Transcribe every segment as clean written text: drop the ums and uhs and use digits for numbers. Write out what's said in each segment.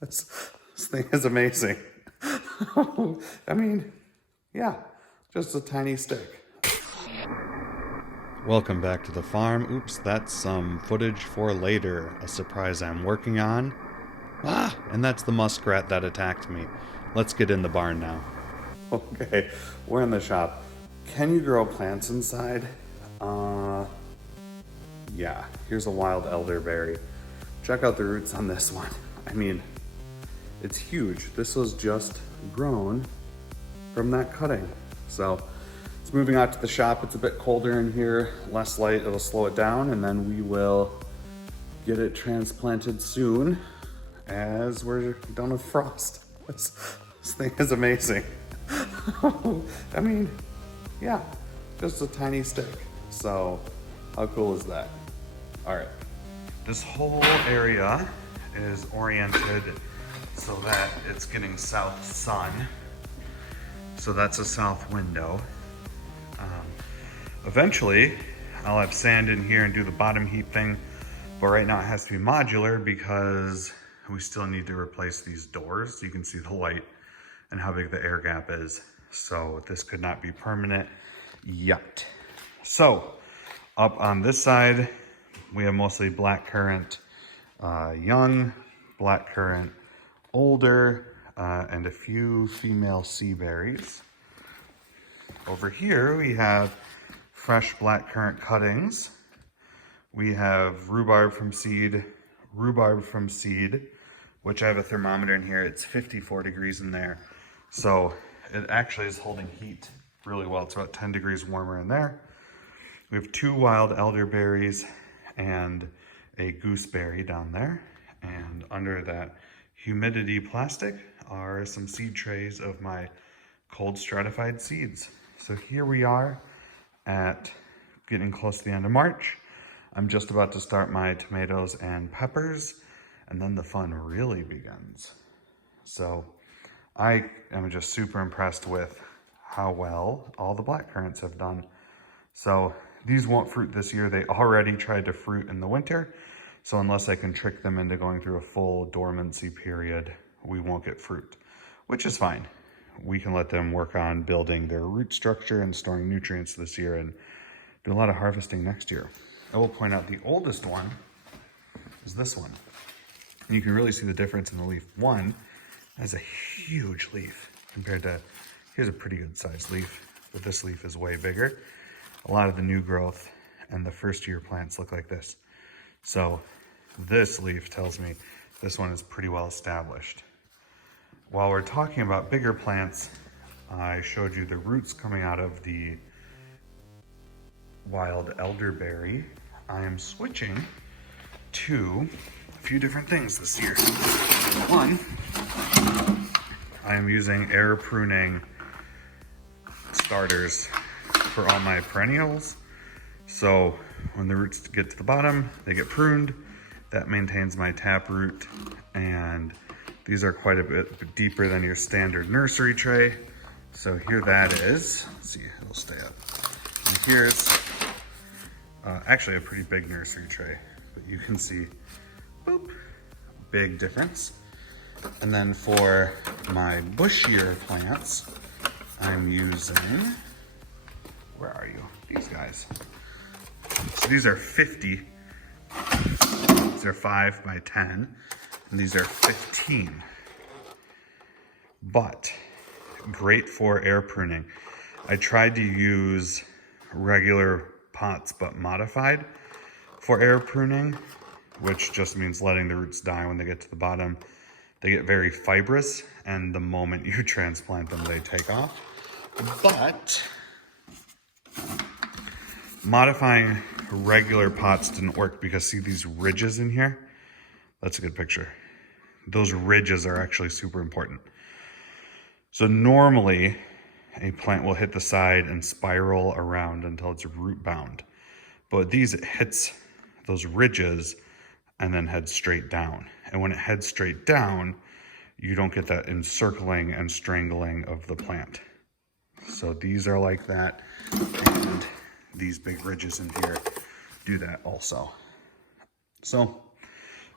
This thing is amazing. I mean, yeah, just a tiny stick. Welcome back to the farm. Oops, that's some footage for later. A surprise I'm working on. And that's the muskrat that attacked me. Let's get in the barn now. Okay, we're in the shop. Can you grow plants inside? Yeah, here's a wild elderberry. Check out the roots on this one. I mean, it's huge. This was just grown from that cutting. So it's moving out to the shop. It's a bit colder in here, less light, it'll slow it down, and then we will get it transplanted soon as we're done with frost. This thing is amazing. I mean, yeah, just a tiny stick. So how cool is that? All right, this whole area is oriented so that it's getting south sun. So that's a south window. Eventually, I'll have sand in here and do the bottom heat thing, but right now it has to be modular because we still need to replace these doors so you can see the light and how big the air gap is. So this could not be permanent yet. So up on this side, we have mostly blackcurrant young, blackcurrant older, and a few female sea berries. Over here we have fresh blackcurrant cuttings. We have rhubarb from seed, which I have a thermometer in here. It's 54 degrees in there. So it actually is holding heat really well. It's about 10 degrees warmer in there. We have 2 wild elderberries and a gooseberry down there. And under that humidity plastic are some seed trays of my cold stratified seeds. So here we are at getting close to the end of March. I'm just about to start my tomatoes and peppers, and then the fun really begins. So I am just super impressed with how well all the blackcurrants have done. So these won't fruit this year. They already tried to fruit in the winter. So unless I can trick them into going through a full dormancy period, we won't get fruit, which is fine. We can let them work on building their root structure and storing nutrients this year and do a lot of harvesting next year. I will point out the oldest one is this one. And you can really see the difference in the leaf. One has a huge leaf compared to, here's a pretty good sized leaf, but this leaf is way bigger. A lot of the new growth and the first year plants look like this. So this leaf tells me this one is pretty well established. While we're talking about bigger plants, I showed you the roots coming out of the wild elderberry. I am switching to a few different things this year. One, I am using air pruning starters for all my perennials. So when the roots get to the bottom, they get pruned. That maintains my taproot, and these are quite a bit deeper than your standard nursery tray. So here that is. Let's see, it'll stay up. And here's actually a pretty big nursery tray, but you can see, boop, big difference. And then for my bushier plants, I'm using, where are you? These guys. So these are 50. These are 5 by 10, and these are 15. But great for air pruning. I tried to use regular pots, but modified for air pruning, which just means letting the roots die when they get to the bottom. They get very fibrous, and the moment you transplant them, they take off. But modifying regular pots didn't work because see these ridges in here? That's a good picture. Those ridges are actually super important. So normally a plant will hit the side and spiral around until it's root bound. But with these, it hits those ridges and then heads straight down. And when it heads straight down, you don't get that encircling and strangling of the plant. So these are like that, and these big ridges in here do that also. So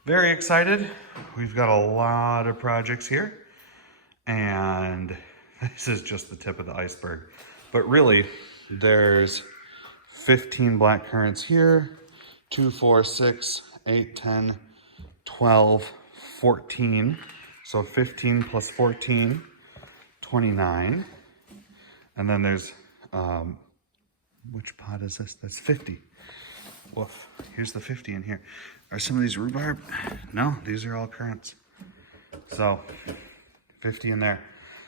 very excited. We've got a lot of projects here, and this is just the tip of the iceberg. But really, there's 15 black currants here, 2, 4, 6, 8, 10, 12, 14. So 15 plus 14, 29. And then there's, which pot is this? That's 50. Woof. Here's the 50 in here. Are some of these rhubarb? No, these are all currants. So 50 in there.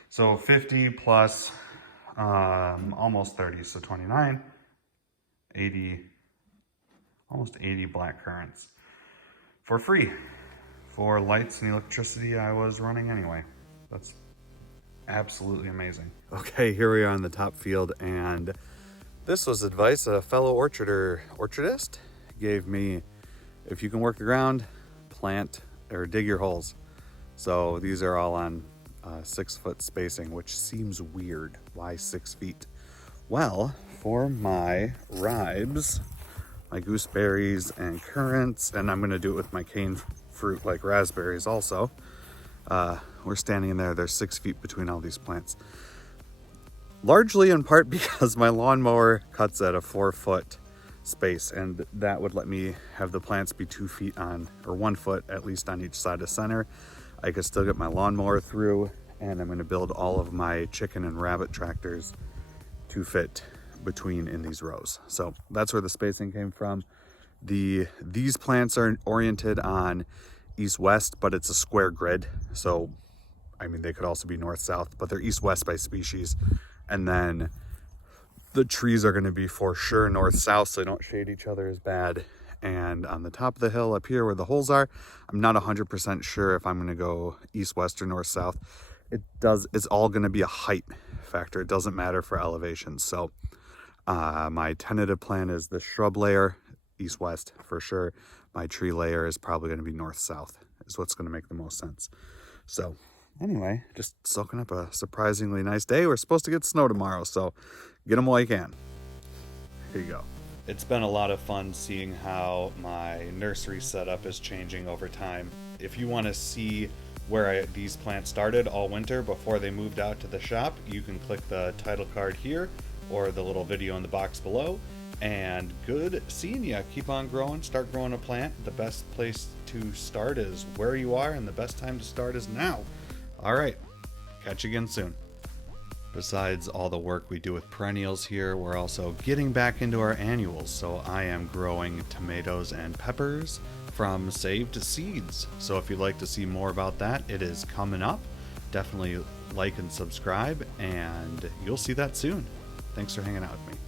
So 50 plus almost 30, so 29, 80, almost 80 black currants for free. For lights and electricity I was running anyway. That's absolutely amazing. Okay, here we are on the top field, and this was advice a fellow orchardist gave me. If you can work the ground, plant or dig your holes. So these are all on 6 foot spacing, which seems weird. Why 6 feet? Well, for my ribes, my gooseberries and currants, and I'm gonna do it with my cane fruit like raspberries also. We're standing in there, there's 6 feet between all these plants. Largely in part because my lawnmower cuts at a 4 foot space, and that would let me have the plants be 2 feet on, or 1 foot at least on each side of center. I could still get my lawnmower through, and I'm gonna build all of my chicken and rabbit tractors to fit between in these rows. So that's where the spacing came from. These plants are oriented on east-west, but it's a square grid. So, I mean, they could also be north-south, but they're east-west by species. And then the trees are gonna be for sure north-south, so they don't shade each other as bad. And on the top of the hill up here where the holes are, I'm not 100% sure if I'm gonna go east-west or north-south. It's all gonna be a height factor. It doesn't matter for elevation. So my tentative plan is the shrub layer, east-west for sure. My tree layer is probably gonna be north-south, is what's gonna make the most sense. So anyway, just soaking up a surprisingly nice day. We're supposed to get snow tomorrow, so get them while you can. Here you go. It's been a lot of fun seeing how my nursery setup is changing over time. If you want to see where these plants started all winter before they moved out to the shop, you can click the title card here or the little video in the box below. And good seeing ya. Keep on growing, start growing a plant. The best place to start is where you are, and the best time to start is now. All right, catch you again soon. Besides all the work we do with perennials here, we're also getting back into our annuals. So I am growing tomatoes and peppers from saved seeds. So if you'd like to see more about that, it is coming up. Definitely like and subscribe, and you'll see that soon. Thanks for hanging out with me.